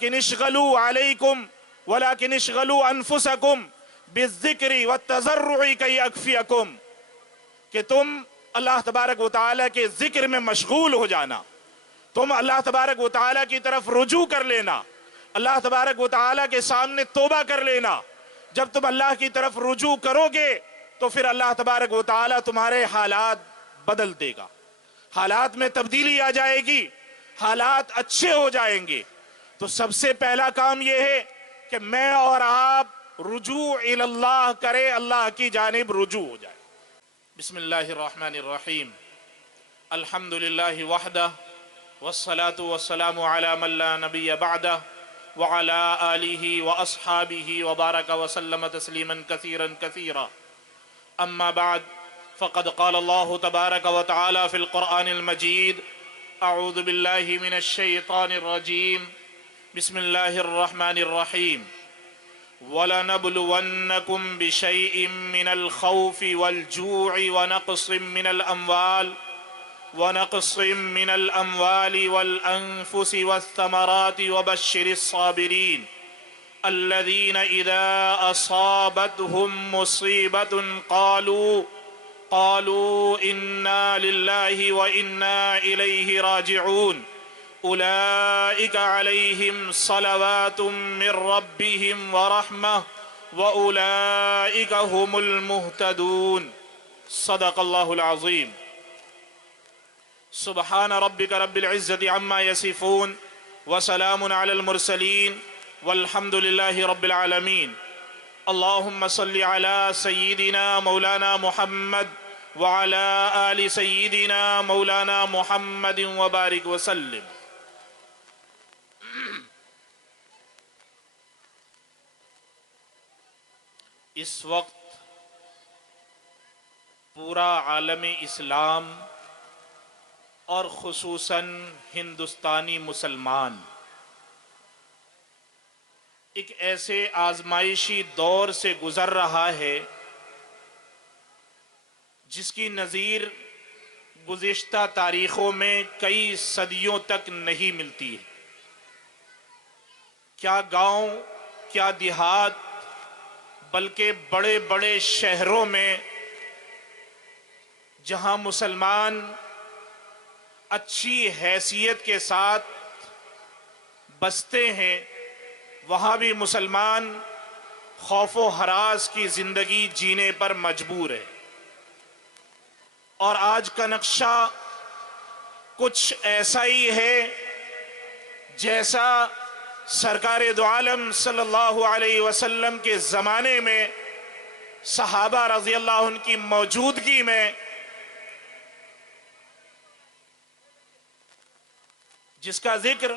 کہ اشغلوا علیکم ولکن اشغلوا انفسکم بالذکر والتضرع کی اکفیکم، کہ تم اللہ تبارک و تعالیٰ کے ذکر میں مشغول ہو جانا، تم اللہ تبارک و تعالیٰ کی طرف رجوع کر لینا، اللہ تبارک و تعالیٰ کے سامنے توبہ کر لینا۔ جب تم اللہ کی طرف رجوع کرو گے تو پھر اللہ تبارک و تعالیٰ تمہارے حالات بدل دے گا، حالات میں تبدیلی آ جائے گی، حالات اچھے ہو جائیں گے۔ تو سب سے پہلا کام یہ ہے کہ میں اور آپ رجوع اللہ کرے، اللہ کی جانب رجوع ہو جائے۔ بسم اللہ الرحمن الرحیم، الحمدللہ وحدہ والصلاة والسلام علی من لا نبی بعدہ وعلی آلہ واصحابہ وبارک وسلم تسلیما کثیرا کثیرا، اما بعد فقد قال اللہ تبارک وتعالی فی القرآن المجید، اعوذ باللہ من الشیطان الرجیم، بسم اللہ الرحمن الرحیم، وَلَنَبْلُوَنَّكُمْ بِشَيْءٍ مِّنَ الْخَوْفِ وَالْجُوعِ ونقص من الأموال والأنفس والثمرات وبشر الصابرين الذين إذا أصابتهم مصيبة قالوا إنا لله وإنا إليه راجعون أولئك عليهم صلوات من ربهم ورحمة وأولئك هم المهتدون۔ صدق اللہ العظیم۔ سبحان ربک رب العزت عما یصفون وسلام علی المرسلین والحمد للہ رب العالمین۔ اللہم صل علی سیدنا مولانا محمد وعلی آل سیدنا مولانا محمد وبارک وسلم۔ اس وقت پورا عالم اسلام اور خصوصاً ہندوستانی مسلمان ایک ایسے آزمائشی دور سے گزر رہا ہے جس کی نظیر گزشتہ تاریخوں میں کئی صدیوں تک نہیں ملتی ہے۔ کیا گاؤں، کیا دیہات، بلکہ بڑے بڑے شہروں میں جہاں مسلمان اچھی حیثیت کے ساتھ بستے ہیں، وہاں بھی مسلمان خوف و ہراس کی زندگی جینے پر مجبور ہے۔ اور آج کا نقشہ کچھ ایسا ہی ہے جیسا سرکار دو عالم صلی اللہ علیہ وسلم کے زمانے میں صحابہ رضی اللہ عنہ کی موجودگی میں جس کا ذکر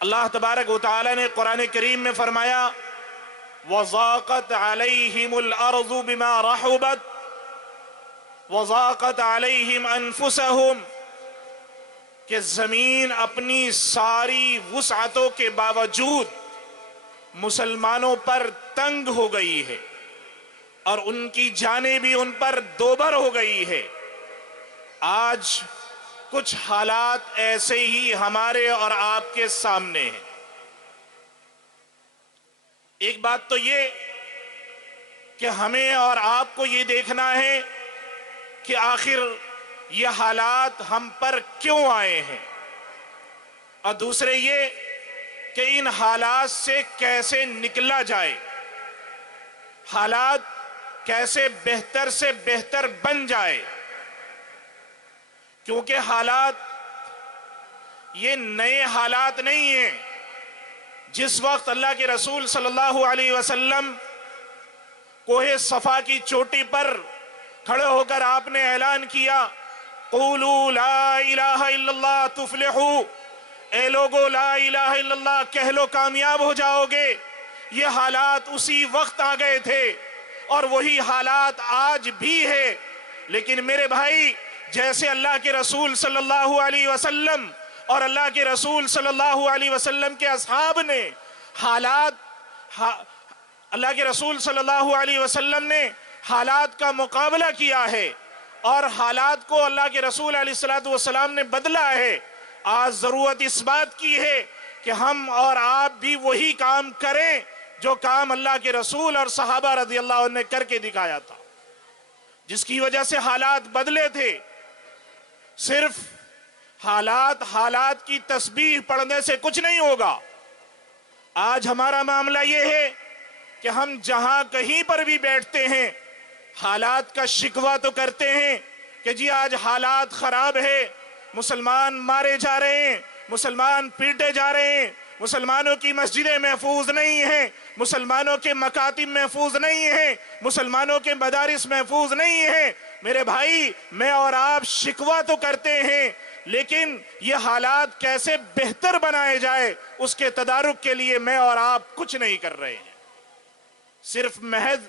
اللہ تبارک و تعالی نے قرآن کریم میں فرمایا، وَضَاقَتْ عَلَيْهِمُ الْأَرْضُ بِمَا رَحُبَتْ وَضَاقَتْ عَلَيْهِمْ أَنفُسَهُمْ، کہ زمین اپنی ساری وسعتوں کے باوجود مسلمانوں پر تنگ ہو گئی ہے اور ان کی جانیں بھی ان پر دوبر ہو گئی ہے۔ آج کچھ حالات ایسے ہی ہمارے اور آپ کے سامنے ہیں۔ ایک بات تو یہ کہ ہمیں اور آپ کو یہ دیکھنا ہے کہ آخر یہ حالات ہم پر کیوں آئے ہیں، اور دوسرے یہ کہ ان حالات سے کیسے نکلا جائے، حالات کیسے بہتر سے بہتر بن جائے، کیونکہ حالات یہ نئے حالات نہیں ہیں۔ جس وقت اللہ کے رسول صلی اللہ علیہ وسلم کوہ صفا کی چوٹی پر کھڑے ہو کر آپ نے اعلان کیا، قولوا لا الہ الا اللہ تفلحوا، اے لوگو لا الہ الا اللہ کہہ لو کامیاب ہو جاؤ گے، یہ حالات اسی وقت آ گئے تھے اور وہی حالات آج بھی ہے۔ لیکن میرے بھائی، جیسے اللہ کے رسول صلی اللہ علیہ وسلم اور اللہ کے رسول صلی اللہ علیہ وسلم کے اصحاب نے اللہ کے رسول صلی اللہ علیہ وسلم نے حالات کا مقابلہ کیا ہے اور حالات کو اللہ کے رسول علیہ الصلوۃ والسلام نے بدلا ہے۔ آج ضرورت اس بات کی ہے کہ ہم اور آپ بھی وہی کام کریں جو کام اللہ کے رسول اور صحابہ رضی اللہ عنہ نے کر کے دکھایا تھا، جس کی وجہ سے حالات بدلے تھے۔ صرف حالات کی تسبیح پڑھنے سے کچھ نہیں ہوگا۔ آج ہمارا معاملہ یہ ہے کہ ہم جہاں کہیں پر بھی بیٹھتے ہیں حالات کا شکوہ تو کرتے ہیں کہ جی آج حالات خراب ہے، مسلمان مارے جا رہے ہیں، مسلمان پیٹے جا رہے ہیں، مسلمانوں کی مسجدیں محفوظ نہیں ہیں، مسلمانوں کے مکاتب محفوظ نہیں ہیں، مسلمانوں کے مدارس محفوظ نہیں ہیں۔ میرے بھائی، میں اور آپ شکوہ تو کرتے ہیں، لیکن یہ حالات کیسے بہتر بنائے جائے اس کے تدارک کے لیے میں اور آپ کچھ نہیں کر رہے ہیں، صرف محض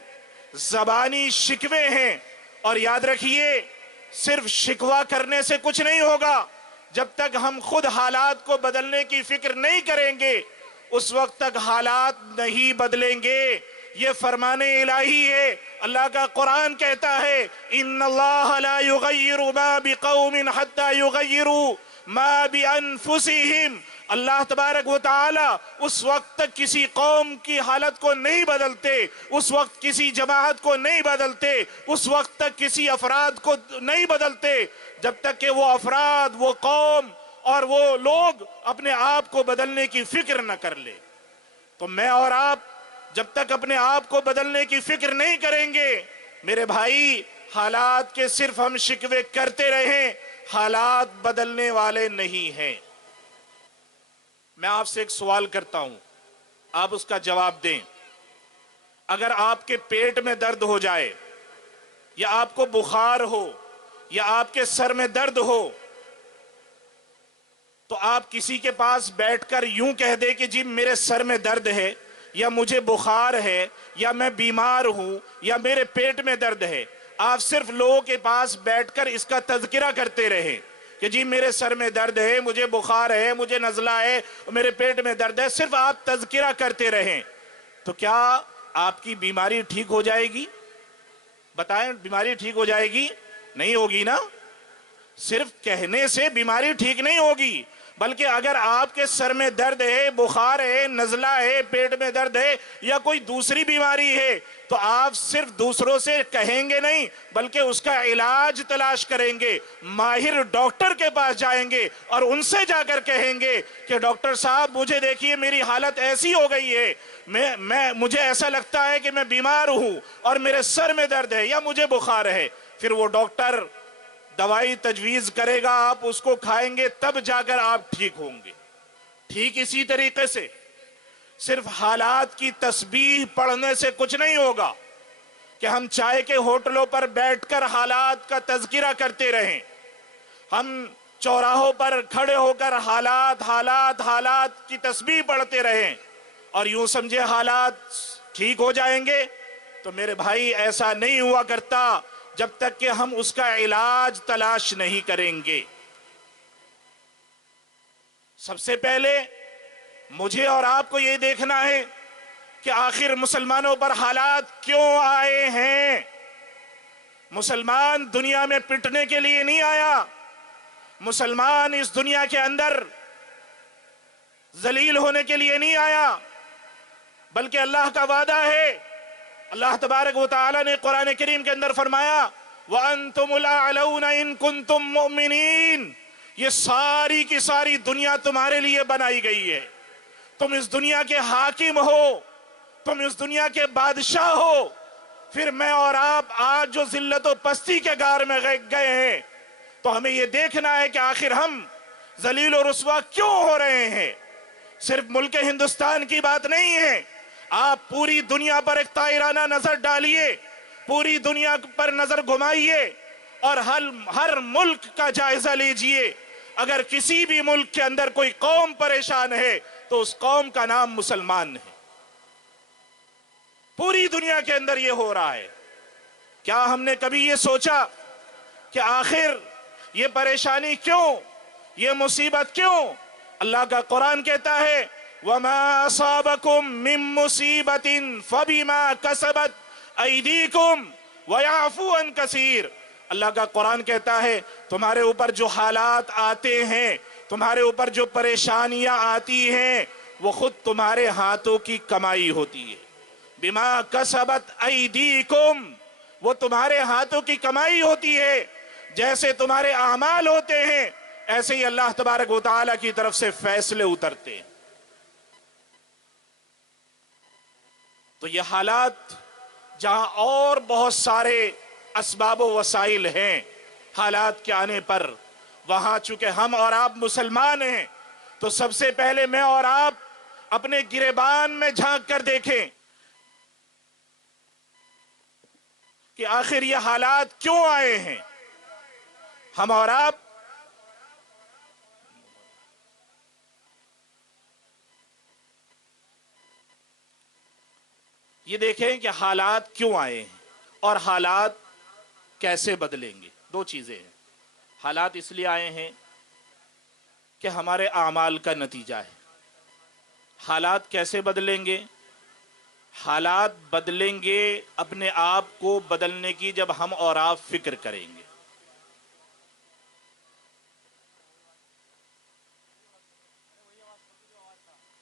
زبانی شکوے ہیں۔ اور یاد رکھیے، صرف شکوہ کرنے سے کچھ نہیں ہوگا۔ جب تک ہم خود حالات کو بدلنے کی فکر نہیں کریں گے اس وقت تک حالات نہیں بدلیں گے۔ یہ فرمان الہی ہے، اللہ کا قرآن کہتا ہے ان اللہ لا یغیر ما بقوم حتی یغیروا ما بانفسہم۔ اللہ تبارک و تعالی اس وقت تک کسی قوم کی حالت کو نہیں بدلتے، اس وقت کسی جماعت کو نہیں بدلتے، اس وقت تک کسی افراد کو نہیں بدلتے جب تک کہ وہ افراد، وہ قوم اور وہ لوگ اپنے آپ کو بدلنے کی فکر نہ کر لے۔ تو میں اور آپ جب تک اپنے آپ کو بدلنے کی فکر نہیں کریں گے میرے بھائی، حالات کے صرف ہم شکوے کرتے رہیں، حالات بدلنے والے نہیں ہیں۔ میں آپ سے ایک سوال کرتا ہوں، آپ اس کا جواب دیں۔ اگر آپ کے پیٹ میں درد ہو جائے یا آپ کو بخار ہو یا آپ کے سر میں درد ہو تو آپ کسی کے پاس بیٹھ کر یوں کہہ دے کہ جی میرے سر میں درد ہے یا مجھے بخار ہے یا میں بیمار ہوں یا میرے پیٹ میں درد ہے؟ آپ صرف لوگوں کے پاس بیٹھ کر اس کا تذکرہ کرتے رہیں کہ جی میرے سر میں درد ہے، مجھے بخار ہے، مجھے نزلہ ہے، میرے پیٹ میں درد ہے، صرف آپ تذکرہ کرتے رہیں تو کیا آپ کی بیماری ٹھیک ہو جائے گی؟ بتائیں، بیماری ٹھیک ہو جائے گی؟ نہیں ہوگی نا۔ صرف کہنے سے بیماری ٹھیک نہیں ہوگی، بلکہ اگر آپ کے سر میں درد ہے، بخار ہے، نزلہ ہے، پیٹ میں درد ہے یا کوئی دوسری بیماری ہے تو آپ صرف دوسروں سے کہیں گے نہیں بلکہ اس کا علاج تلاش کریں گے، ماہر ڈاکٹر کے پاس جائیں گے اور ان سے جا کر کہیں گے کہ ڈاکٹر صاحب مجھے دیکھیے میری حالت ایسی ہو گئی ہے، مجھے ایسا لگتا ہے کہ میں بیمار ہوں اور میرے سر میں درد ہے یا مجھے بخار ہے۔ پھر وہ ڈاکٹر دوائی تجویز کرے گا، آپ اس کو کھائیں گے، تب جا کر آپ ٹھیک ہوں گے۔ ٹھیک اسی طریقے سے صرف حالات کی تسبیح پڑھنے سے کچھ نہیں ہوگا کہ ہم چائے کے ہوٹلوں پر بیٹھ کر حالات کا تذکرہ کرتے رہیں، ہم چوراہوں پر کھڑے ہو کر حالات کی تسبیح پڑھتے رہیں اور یوں سمجھے حالات ٹھیک ہو جائیں گے۔ تو میرے بھائی، ایسا نہیں ہوا کرتا جب تک کہ ہم اس کا علاج تلاش نہیں کریں گے۔ سب سے پہلے مجھے اور آپ کو یہ دیکھنا ہے کہ آخر مسلمانوں پر حالات کیوں آئے ہیں۔ مسلمان دنیا میں پٹنے کے لیے نہیں آیا، مسلمان اس دنیا کے اندر ذلیل ہونے کے لیے نہیں آیا، بلکہ اللہ کا وعدہ ہے۔ اللہ تبارک و تعالی نے قرآن کریم کے اندر فرمایا وَأَنْتُمُ الْأَعْلَوْنَ إِن كُنتُم مُؤْمِنِينَ، یہ ساری کی ساری دنیا تمہارے لیے بنائی گئی ہے، تم اس دنیا کے حاکم ہو، تم اس دنیا کے بادشاہ ہو۔ پھر میں اور آپ آج جو ذلت و پستی کے غار میں گئے ہیں تو ہمیں یہ دیکھنا ہے کہ آخر ہم ذلیل و رسوا کیوں ہو رہے ہیں۔ صرف ملک ہندوستان کی بات نہیں ہے، آپ پوری دنیا پر ایک طائرانہ نظر ڈالیے، پوری دنیا پر نظر گھمائیے اور ہر ملک کا جائزہ لیجئے۔ اگر کسی بھی ملک کے اندر کوئی قوم پریشان ہے تو اس قوم کا نام مسلمان ہے۔ پوری دنیا کے اندر یہ ہو رہا ہے۔ کیا ہم نے کبھی یہ سوچا کہ آخر یہ پریشانی کیوں، یہ مصیبت کیوں؟ اللہ کا قرآن کہتا ہے وَمَا أَصَابَكُم مِّن مُّصِيبَةٍ فَبِمَا كَسَبَتْ أَيْدِيكُمْ وَيَعْفُو عَن كَثِيرٍ۔ اللہ کا قرآن کہتا ہے تمہارے اوپر جو حالات آتے ہیں تمہارے اوپر جو پریشانیاں آتی ہیں وہ خود تمہارے ہاتھوں کی کمائی ہوتی ہے. بما کسبت ایدیکم، وہ تمہارے ہاتھوں کی کمائی ہوتی ہے. جیسے تمہارے اعمال ہوتے ہیں ایسے ہی اللہ تبارک و تعالیٰ کی طرف سے فیصلے اترتے ہیں. تو یہ حالات جہاں اور بہت سارے اسباب و وسائل ہیں حالات کے آنے پر، وہاں چونکہ ہم اور آپ مسلمان ہیں تو سب سے پہلے میں اور آپ اپنے گریبان میں جھانک کر دیکھیں کہ آخر یہ حالات کیوں آئے ہیں. ہم اور آپ یہ دیکھیں کہ حالات کیوں آئے ہیں اور حالات کیسے بدلیں گے. دو چیزیں ہیں. حالات اس لیے آئے ہیں کہ ہمارے اعمال کا نتیجہ ہے. حالات کیسے بدلیں گے؟ حالات بدلیں گے اپنے آپ کو بدلنے کی جب ہم اور آپ فکر کریں گے.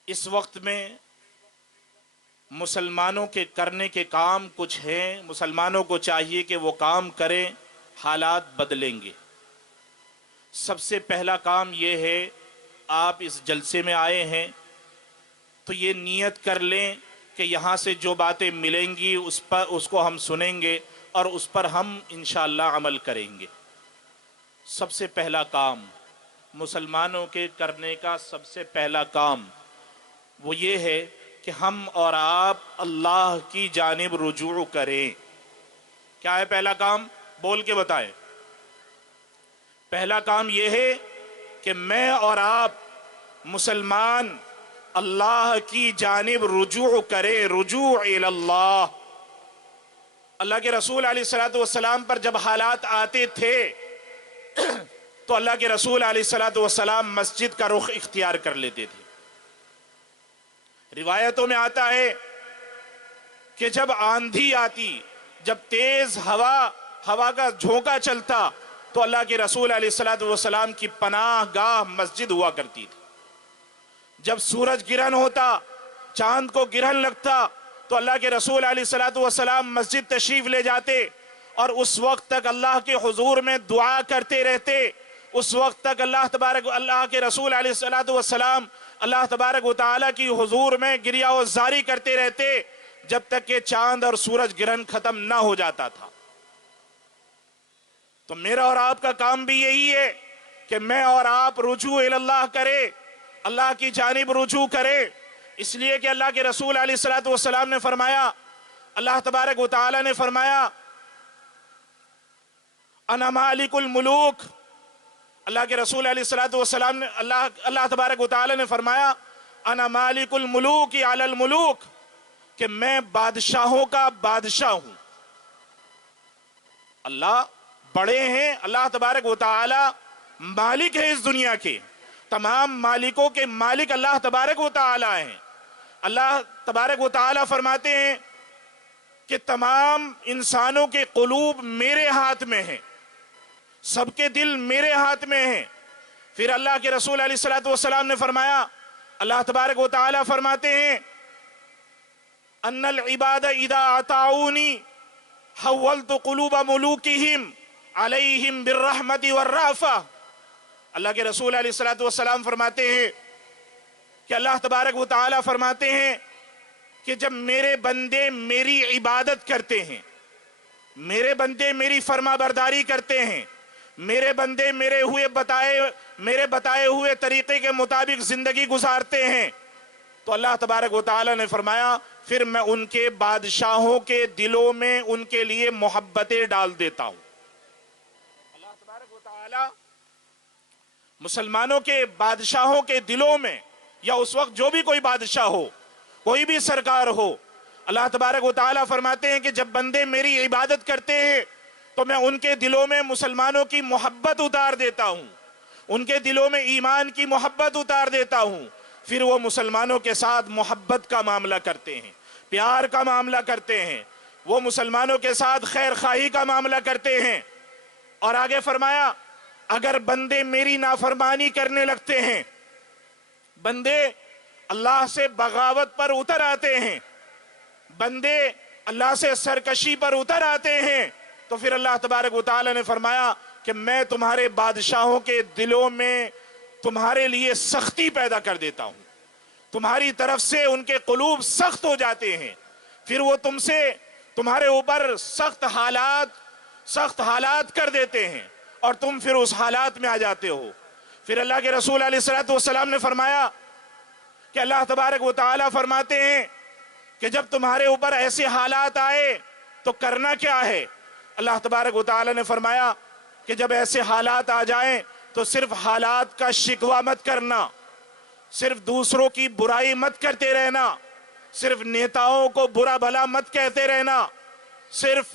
اس وقت میں مسلمانوں کے کرنے کے کام کچھ ہیں. مسلمانوں کو چاہیے کہ وہ کام کریں، حالات بدلیں گے. سب سے پہلا کام یہ ہے، آپ اس جلسے میں آئے ہیں تو یہ نیت کر لیں کہ یہاں سے جو باتیں ملیں گی اس کو ہم سنیں گے اور اس پر ہم انشاءاللہ عمل کریں گے. سب سے پہلا کام مسلمانوں کے کرنے کا سب سے پہلا کام وہ یہ ہے کہ ہم اور آپ اللہ کی جانب رجوع کریں. کیا ہے پہلا کام؟ بول کے بتائیں. پہلا کام یہ ہے کہ میں اور آپ مسلمان اللہ کی جانب رجوع کریں. رجوع اللہ. اللہ کے رسول علیہ الصلوۃ والسلام پر جب حالات آتے تھے تو اللہ کے رسول علیہ الصلوۃ والسلام مسجد کا رخ اختیار کر لیتے تھے. روایتوں میں آتا ہے کہ جب آندھی آتی، جب تیز ہوا کا جھونکا چلتا تو اللہ کے رسول علیہ الصلوۃ والسلام کی پناہ گاہ مسجد ہوا کرتی تھی. جب سورج گرہن ہوتا، چاند کو گرہن لگتا تو اللہ کے رسول علیہ الصلوۃ والسلام مسجد تشریف لے جاتے اور اس وقت تک اللہ کے حضور میں دعا کرتے رہتے. اس وقت تک اللہ کے رسول علیہ الصلوۃ والسلام اللہ تبارک و تعالیٰ کی حضور میں گریہ و زاری کرتے رہتے جب تک کہ چاند اور سورج گرہن ختم نہ ہو جاتا تھا. تو میرا اور آپ کا کام بھی یہی ہے کہ میں اور آپ رجوع اللہ کرے، اللہ کی جانب رجوع کرے. اس لیے کہ اللہ کے رسول علیہ الصلوۃ والسلام نے فرمایا، اللہ تبارک و تعالیٰ نے فرمایا انا مالک الملوک. اللہ کے رسول علیہ الصلوۃ والسلام نے اللہ تبارک و تعالیٰ نے فرمایا انا مالک الملوک علی الملوک، کہ میں بادشاہوں کا بادشاہ ہوں. اللہ بڑے ہیں، اللہ تبارک و تعالیٰ مالک ہے اس دنیا کے. تمام مالکوں کے مالک اللہ تبارک و تعالیٰ ہیں. اللہ تبارک و تعالیٰ فرماتے ہیں کہ تمام انسانوں کے قلوب میرے ہاتھ میں ہیں، سب کے دل میرے ہاتھ میں ہیں. پھر اللہ کے رسول علیہ الصلوۃ والسلام نے فرمایا، اللہ تبارک و تعالیٰ فرماتے ہیں ان العباد اذا اطاعونی حولت قلوب ملوکہم علیہم بالرحمت والرأفہ. اللہ کے رسول علیہ الصلوۃ والسلام فرماتے ہیں کہ اللہ تبارک و تعالیٰ فرماتے ہیں کہ جب میرے بندے میری عبادت کرتے ہیں، میرے بندے میری فرما برداری کرتے ہیں، میرے بندے میرے بتائے ہوئے طریقے کے مطابق زندگی گزارتے ہیں، تو اللہ تبارک و تعالیٰ نے فرمایا پھر میں ان کے بادشاہوں کے دلوں میں ان کے لیے محبتیں ڈال دیتا ہوں. اللہ تبارک و تعالیٰ مسلمانوں کے بادشاہوں کے دلوں میں، یا اس وقت جو بھی کوئی بادشاہ ہو، کوئی بھی سرکار ہو، اللہ تبارک و تعالیٰ فرماتے ہیں کہ جب بندے میری عبادت کرتے ہیں تو میں ان کے دلوں میں مسلمانوں کی محبت اتار دیتا ہوں، ان کے دلوں میں ایمان کی محبت اتار دیتا ہوں. پھر وہ مسلمانوں کے ساتھ محبت کا معاملہ کرتے ہیں، پیار کا معاملہ کرتے ہیں، وہ مسلمانوں کے ساتھ خیر خواہی کا معاملہ کرتے ہیں. اور آگے فرمایا اگر بندے میری نافرمانی کرنے لگتے ہیں، بندے اللہ سے بغاوت پر اتر آتے ہیں، بندے اللہ سے سرکشی پر اتر آتے ہیں، تو پھر اللہ تبارک و تعالی نے فرمایا کہ میں تمہارے بادشاہوں کے دلوں میں تمہارے لیے سختی پیدا کر دیتا ہوں، تمہاری طرف سے ان کے قلوب سخت ہو جاتے ہیں، پھر وہ تمہارے اوپر سخت حالات کر دیتے ہیں، اور تم پھر اس حالات میں آ جاتے ہو۔ پھر اللہ کے رسول علیہ الصلوۃ والسلام نے فرمایا کہ اللہ تبارک و تعالی فرماتے ہیں کہ جب تمہارے اوپر ایسے حالات آئے تو کرنا کیا ہے؟ اللہ تبارک و تعالی نے فرمایا کہ جب ایسے حالات آ جائیں تو صرف حالات کا شکوہ مت کرنا، صرف دوسروں کی برائی مت کرتے رہنا، صرف نیتاؤں کو برا بھلا مت کہتے رہنا، صرف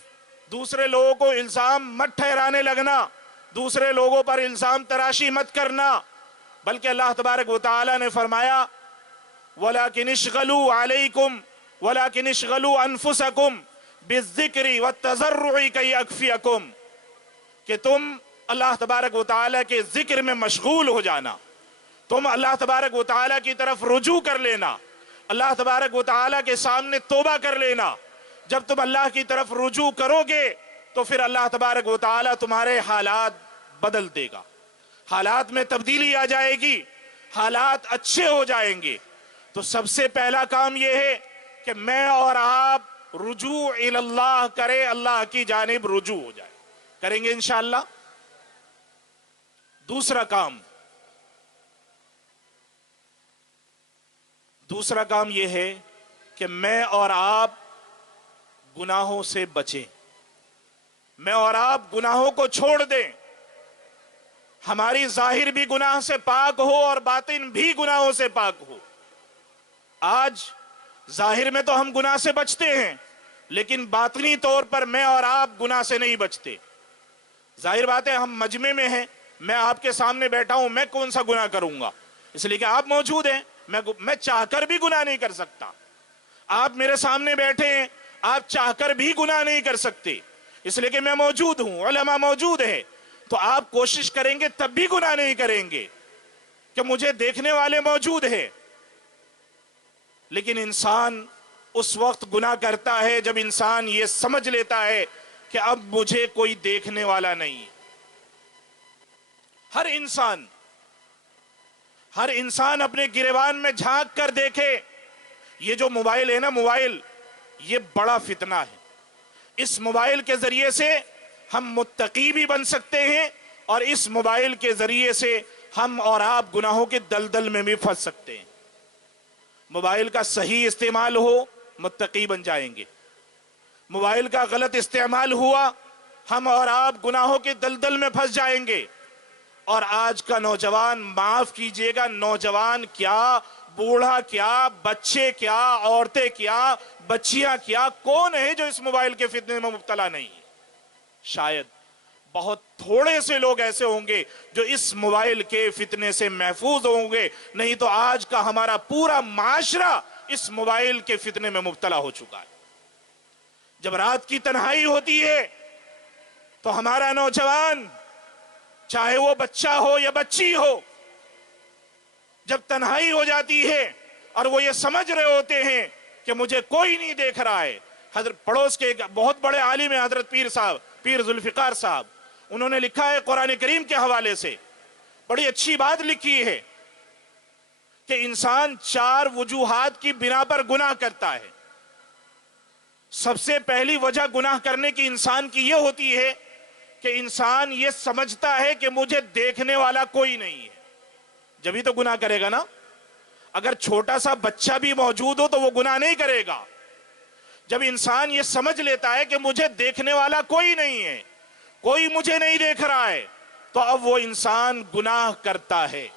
دوسرے لوگوں کو الزام مت ٹھہرانے لگنا، دوسرے لوگوں پر الزام تراشی مت کرنا، بلکہ اللہ تبارک و تعالی نے فرمایا وَلَكِنِ اشْغَلُوا عَلَيْكُمْ وَلَكِنِ اشْغَلُوا أَنفُسَكُمْ بِالذِّكْرِ وَالتَّضَرُّعِ كَيْ أَكْفِيَكُمْ، کہ تم اللہ تبارک و تعالی کے ذکر میں مشغول ہو جانا، تم اللہ تبارک و تعالی کی طرف رجوع کر لینا، اللہ تبارک و تعالی کے سامنے توبہ کر لینا۔ جب تم اللہ کی طرف رجوع کرو گے تو پھر اللہ تبارک و تعالی تمہارے حالات بدل دے گا، حالات میں تبدیلی آ جائے گی، حالات اچھے ہو جائیں گے۔ تو سب سے پہلا کام یہ ہے کہ میں اور آپ رجوع اللہ کریں، اللہ کی جانب رجوع ہو جائے، کریں گے انشاءاللہ۔ دوسرا کام یہ ہے کہ میں اور آپ گناہوں سے بچیں، میں اور آپ گناہوں کو چھوڑ دیں، ہماری ظاہر بھی گناہ سے پاک ہو اور باطن بھی گناہوں سے پاک ہو۔ آج ظاہر میں تو ہم گناہ سے بچتے ہیں، لیکن باطنی طور پر میں اور آپ گناہ سے نہیں بچتے۔ ظاہر بات ہے ہم مجمع میں ہیں، میں آپ کے سامنے بیٹھا ہوں، میں کون سا گناہ کروں گا؟ اس لیے کہ آپ موجود ہیں، میں چاہ کر بھی گناہ نہیں کر سکتا۔ آپ میرے سامنے بیٹھے ہیں، آپ چاہ کر بھی گناہ نہیں کر سکتے، اس لیے کہ میں موجود ہوں، علماء موجود ہیں، تو آپ کوشش کریں گے تب بھی گناہ نہیں کریں گے کہ مجھے دیکھنے والے موجود ہیں۔ لیکن انسان اس وقت گناہ کرتا ہے جب انسان یہ سمجھ لیتا ہے کہ اب مجھے کوئی دیکھنے والا نہیں۔ ہر انسان اپنے گریبان میں جھانک کر دیکھے، یہ جو موبائل ہے نا، موبائل یہ بڑا فتنہ ہے۔ اس موبائل کے ذریعے سے ہم متقی بھی بن سکتے ہیں، اور اس موبائل کے ذریعے سے ہم اور آپ گناہوں کے دلدل میں بھی پھنس سکتے ہیں۔ موبائل کا صحیح استعمال ہو، متقی بن جائیں گے۔ موبائل کا غلط استعمال ہوا، ہم اور آپ گناہوں کے دلدل میں پھنس جائیں گے۔ اور آج کا نوجوان، معاف کیجئے گا، نوجوان کیا، بوڑھا کیا، بچے کیا، عورتیں کیا، بچیاں کیا، کون ہے جو اس موبائل کے فتنے میں مبتلا نہیں؟ شاید بہت تھوڑے سے لوگ ایسے ہوں گے جو اس موبائل کے فتنے سے محفوظ ہوں گے، نہیں تو آج کا ہمارا پورا معاشرہ اس موبائل کے فتنے میں مبتلا ہو چکا ہے۔ جب رات کی تنہائی ہوتی ہے تو ہمارا نوجوان، چاہے وہ بچہ ہو یا بچی ہو، جب تنہائی ہو جاتی ہے اور وہ یہ سمجھ رہے ہوتے ہیں کہ مجھے کوئی نہیں دیکھ رہا ہے۔ حضرت پڑوس کے ایک بہت بڑے عالم ہیں، حضرت پیر ذوالفقار صاحب، انہوں نے لکھا ہے قرآن کریم کے حوالے سے، بڑی اچھی بات لکھی ہے کہ انسان 4 وجوہات کی بنا پر گناہ کرتا ہے۔ سب سے پہلی وجہ گناہ کرنے کی انسان کی یہ ہوتی ہے کہ انسان یہ سمجھتا ہے کہ مجھے دیکھنے والا کوئی نہیں ہے، جبھی تو گناہ کرے گا نا۔ اگر چھوٹا سا بچہ بھی موجود ہو تو وہ گناہ نہیں کرے گا۔ جب انسان یہ سمجھ لیتا ہے کہ مجھے دیکھنے والا کوئی نہیں ہے، کوئی مجھے نہیں دیکھ رہا ہے، تو اب وہ انسان گناہ کرتا ہے،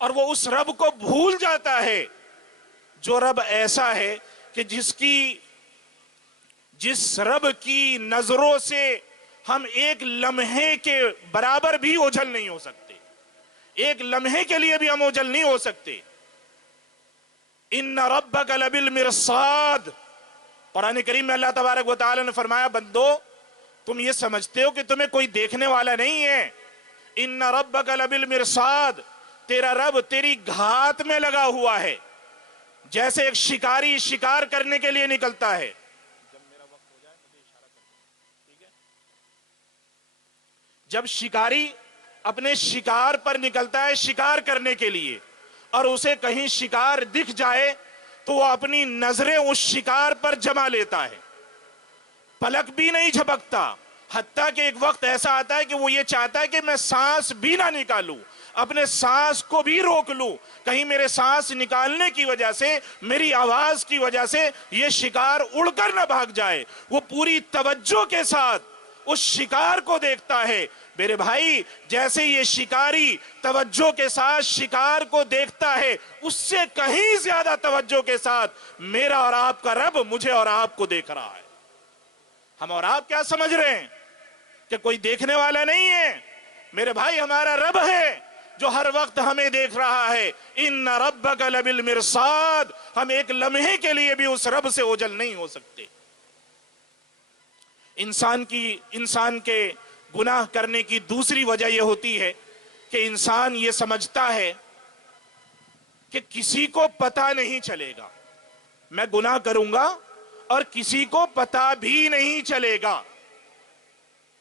اور وہ اس رب کو بھول جاتا ہے جو رب ایسا ہے کہ جس رب کی نظروں سے ہم ایک لمحے کے برابر بھی اوجھل نہیں ہو سکتے، ایک لمحے کے لیے بھی ہم اوجھل نہیں ہو سکتے۔ ان ربک لبالمرصاد، قرآن کریم میں اللہ تبارک و تعالی نے فرمایا، بندو تم یہ سمجھتے ہو کہ تمہیں کوئی دیکھنے والا نہیں ہے؟ ان ربک لبالمرصاد، تیرا رب تیری گھات میں لگا ہوا ہے، جیسے ایک شکاری شکار کرنے کے لیے نکلتا ہے۔ جب شکاری اپنے شکار پر نکلتا ہے شکار کرنے کے لیے، اور اسے کہیں شکار دکھ جائے تو وہ اپنی نظریں اس شکار پر جما لیتا ہے، پلک بھی نہیں جھپکتا، حتیٰ کہ ایک وقت ایسا آتا ہے کہ وہ یہ چاہتا ہے کہ میں سانس بھی نہ نکالوں، اپنے سانس کو بھی روک لوں، کہیں میرے سانس نکالنے کی وجہ سے، میری آواز کی وجہ سے یہ شکار اڑ کر نہ بھاگ جائے۔ وہ پوری توجہ کے ساتھ اس شکار کو دیکھتا ہے۔ میرے بھائی، جیسے یہ شکاری توجہ کے ساتھ شکار کو دیکھتا ہے، اس سے کہیں زیادہ توجہ کے ساتھ میرا اور آپ کا رب مجھے اور آپ کو دیکھ رہا ہے۔ ہم اور آپ کیا سمجھ رہے ہیں کہ کوئی دیکھنے والا نہیں ہے؟ میرے بھائی، ہمارا رب ہے جو ہر وقت ہمیں دیکھ رہا ہے۔ ان ربک لبالمرصاد، ہم ایک لمحے کے لیے بھی اس رب سے اوجھل نہیں ہو سکتے۔ انسان کے گناہ کرنے کی دوسری وجہ یہ ہوتی ہے کہ انسان یہ سمجھتا ہے کہ کسی کو پتہ نہیں چلے گا، میں گناہ کروں گا اور کسی کو پتہ بھی نہیں چلے گا۔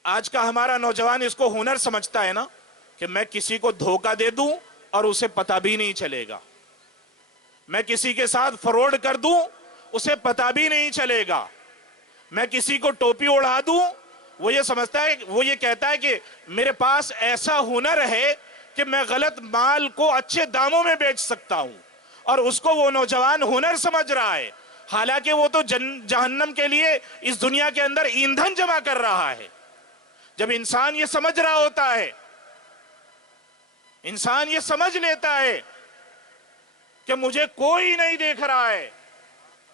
آج کا ہمارا نوجوان اس کو ہنر سمجھتا ہے نا، کہ میں کسی کو دھوکہ دے دوں اور اسے پتہ بھی نہیں چلے گا، میں کسی کے ساتھ فراڈ کر دوں اسے پتہ بھی نہیں چلے گا، میں کسی کو ٹوپی اڑا دوں، وہ یہ سمجھتا ہے، وہ یہ کہتا ہے کہ میرے پاس ایسا ہنر ہے کہ میں غلط مال کو اچھے داموں میں بیچ سکتا ہوں، اور اس کو وہ نوجوان ہنر سمجھ رہا ہے، حالانکہ وہ تو جہنم کے لیے اس دنیا کے اندر ایندھن جمع کر رہا ہے۔ جب انسان یہ سمجھ رہا ہوتا ہے، انسان یہ سمجھ لیتا ہے کہ مجھے کوئی نہیں دیکھ رہا ہے،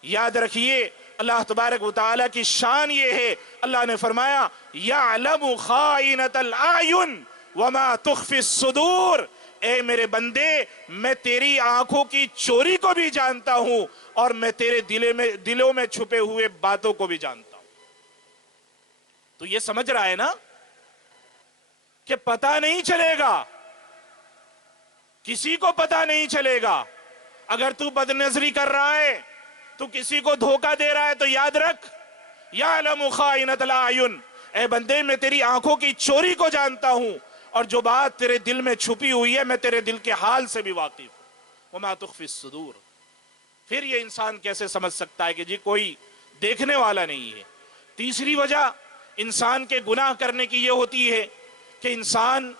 یاد رکھیے اللہ تبارک و تعالیٰ کی شان یہ ہے، اللہ نے فرمایا یعلم خائنۃ الاعین وما تخفی الصدور، اے میرے بندے، میں تیری آنکھوں کی چوری کو بھی جانتا ہوں اور میں تیرے دلوں میں چھپے ہوئے باتوں کو بھی جانتا ہوں۔ تو یہ سمجھ رہا ہے نا کہ پتہ نہیں چلے گا، کسی کو پتہ نہیں چلے گا۔ اگر تو بد نظری کر رہا ہے، تو کسی کو دھوکہ دے رہا ہے، تو یاد رکھ یعلم خائنۃ الاعین، اے بندے میں تیری آنکھوں کی چوری کو جانتا ہوں، اور جو بات تیرے دل میں چھپی ہوئی ہے میں تیرے دل کے حال سے بھی واقف ہوں۔ وما تخفی الصدور، پھر یہ انسان کیسے سمجھ سکتا ہے کہ جی کوئی دیکھنے والا نہیں ہے؟ تیسری وجہ انسان کے گناہ کرنے کی یہ ہوتی ہے کہ انسان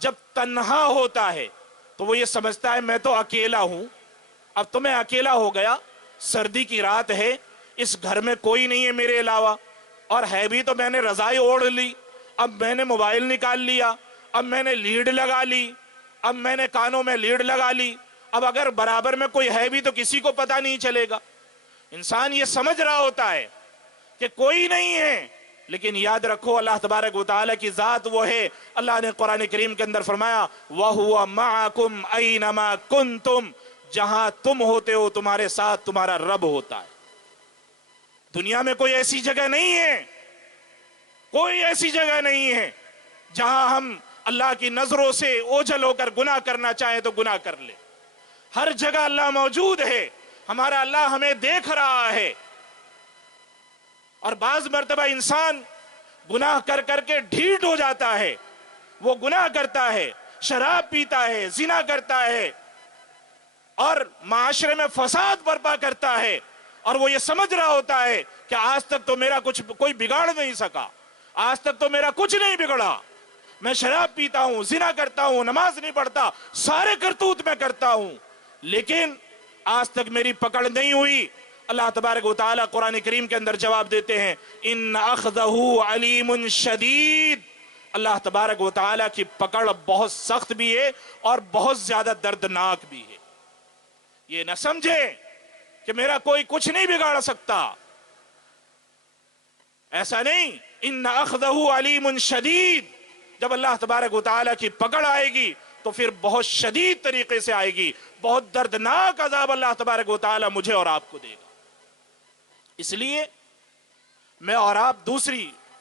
جب تنہا ہوتا ہے تو وہ یہ سمجھتا ہے میں تو اکیلا ہوں۔ اب تو میں اکیلا ہو گیا، سردی کی رات ہے، اس گھر میں کوئی نہیں ہے میرے علاوہ، اور ہے بھی تو میں نے رضائی اوڑھ لی، اب میں نے موبائل نکال لیا، اب میں نے لیڈ لگا لی، اب میں نے کانوں میں لیڈ لگا لی، اب اگر برابر میں کوئی ہے بھی تو کسی کو پتہ نہیں چلے گا۔ انسان یہ سمجھ رہا ہوتا ہے کہ کوئی نہیں ہے، لیکن یاد رکھو اللہ تبارک و تعالیٰ کی ذات وہ ہے، اللہ نے قرآن کریم کے اندر فرمایا وَهُوَ مَعَكُمْ أَيْنَمَا كُنْتُمْ، جہاں تم ہوتے ہو تمہارے ساتھ تمہارا رب ہوتا ہے۔ دنیا میں کوئی ایسی جگہ نہیں ہے، کوئی ایسی جگہ نہیں ہے جہاں ہم اللہ کی نظروں سے اوجھل ہو کر گناہ کرنا چاہیں تو گناہ کر لیں۔ ہر جگہ اللہ موجود ہے، ہمارا اللہ ہمیں دیکھ رہا ہے۔ اور بعض مرتبہ انسان گناہ کر کر کے ڈھیٹ ہو جاتا ہے، وہ گناہ کرتا ہے، شراب پیتا ہے، زنا کرتا ہے، اور معاشرے میں فساد برپا کرتا ہے، اور وہ یہ سمجھ رہا ہوتا ہے کہ آج تک تو میرا کوئی بگاڑ نہیں سکا، آج تک تو میرا کچھ نہیں بگڑا، میں شراب پیتا ہوں، زنا کرتا ہوں، نماز نہیں پڑھتا، سارے کرتوت میں کرتا ہوں، لیکن آج تک میری پکڑ نہیں ہوئی۔ اللہ تبارک و تعالیٰ قرآن کریم کے اندر جواب دیتے ہیں ان اخذہ علیم شدید، اللہ تبارک و تعالیٰ کی پکڑ بہت سخت بھی ہے اور بہت زیادہ دردناک بھی ہے۔ یہ نہ سمجھے کہ میرا کوئی کچھ نہیں بگاڑ سکتا، ایسا نہیں، ان اخذہ علیم شدید، جب اللہ تبارک و تعالیٰ کی پکڑ آئے گی تو پھر بہت شدید طریقے سے آئے گی، بہت دردناک عذاب اللہ تبارک و تعالیٰ مجھے اور آپ کو دے گا۔ اس لیے میں اور آپ دوسری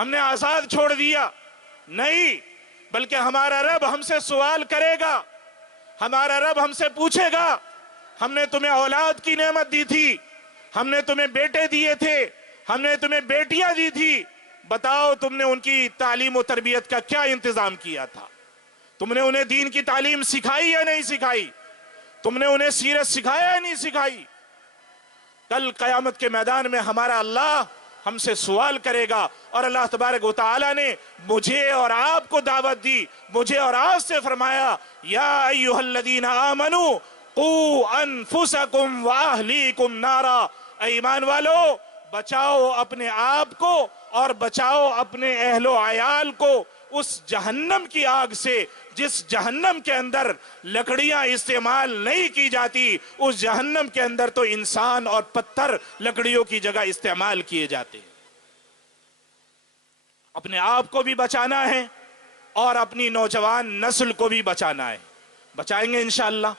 ہم نے آزاد چھوڑ دیا؟ نہیں، بلکہ ہمارا رب ہم سے سوال کرے گا، ہمارا رب ہم سے پوچھے گا، ہم نے تمہیں اولاد کی نعمت دی تھی، ہم نے تمہیں بیٹے دیے تھے، ہم نے تمہیں بیٹیاں دی تھی، بتاؤ تم نے ان کی تعلیم و تربیت کا کیا انتظام کیا تھا؟ تم نے انہیں دین کی تعلیم سکھائی یا نہیں سکھائی؟ تم نے انہیں سیرت سکھایا یا نہیں سکھائی؟ کل قیامت کے میدان میں ہمارا اللہ ہم سے سوال کرے گا، اور اللہ تبارک و تعالی نے مجھے اور آپ کو دعوت دی، مجھے اور آپ سے فرمایا یا ایھا الذین آمنوا قوا انفسکم واہلیکم نارا، اے ایمان والو بچاؤ اپنے آپ کو اور بچاؤ اپنے اہل و عیال کو اس جہنم کی آگ سے جس جہنم کے اندر لکڑیاں استعمال نہیں کی جاتی، اس جہنم کے اندر تو انسان اور پتھر لکڑیوں کی جگہ استعمال کیے جاتے ہیں۔ اپنے آپ کو بھی بچانا ہے اور اپنی نوجوان نسل کو بھی بچانا ہے، بچائیں گے انشاءاللہ۔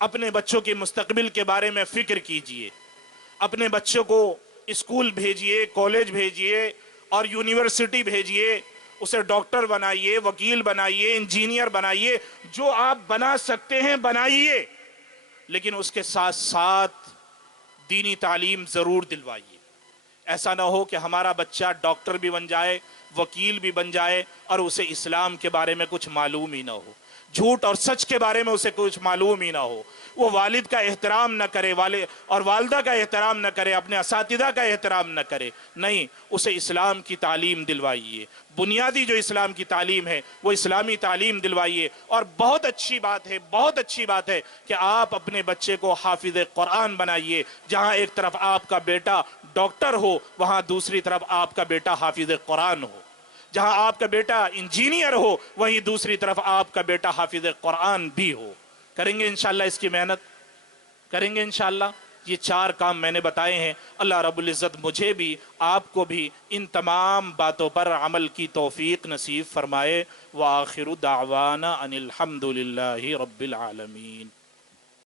اپنے بچوں کے مستقبل کے بارے میں فکر کیجئے، اپنے بچوں کو اسکول بھیجئے، کالج بھیجئے اور یونیورسٹی بھیجئے، اسے ڈاکٹر بنائیے، وکیل بنائیے، انجینئر بنائیے، جو آپ بنا سکتے ہیں بنائیے، لیکن اس کے ساتھ ساتھ دینی تعلیم ضرور دلوائیے۔ ایسا نہ ہو کہ ہمارا بچہ ڈاکٹر بھی بن جائے، وکیل بھی بن جائے اور اسے اسلام کے بارے میں کچھ معلوم ہی نہ ہو، جھوٹ اور سچ کے بارے میں اسے کچھ معلوم ہی نہ ہو، وہ والد کا احترام نہ کرے، اور والدہ کا احترام نہ کرے، اپنے اساتذہ کا احترام نہ کرے۔ نہیں، اسے اسلام کی تعلیم دلوائیے، بنیادی جو اسلام کی تعلیم ہے وہ اسلامی تعلیم دلوائیے۔ اور بہت اچھی بات ہے، بہت اچھی بات ہے کہ آپ اپنے بچے کو حافظ قرآن بنائیے۔ جہاں ایک طرف آپ کا بیٹا ڈاکٹر ہو، وہاں دوسری طرف آپ کا بیٹا حافظ قرآن ہو۔ جہاں آپ کا بیٹا انجینئر ہو، وہیں دوسری طرف آپ کا بیٹا حافظ قرآن بھی ہو۔ کریں گے انشاءاللہ اس کی محنت؟ کریں گے انشاءاللہ؟ یہ 4 کام میں نے بتائے ہیں، اللہ رب العزت مجھے بھی آپ کو بھی ان تمام باتوں پر عمل کی توفیق نصیب فرمائے۔ وآخر دعوانا ان الحمد للہ رب العالمین۔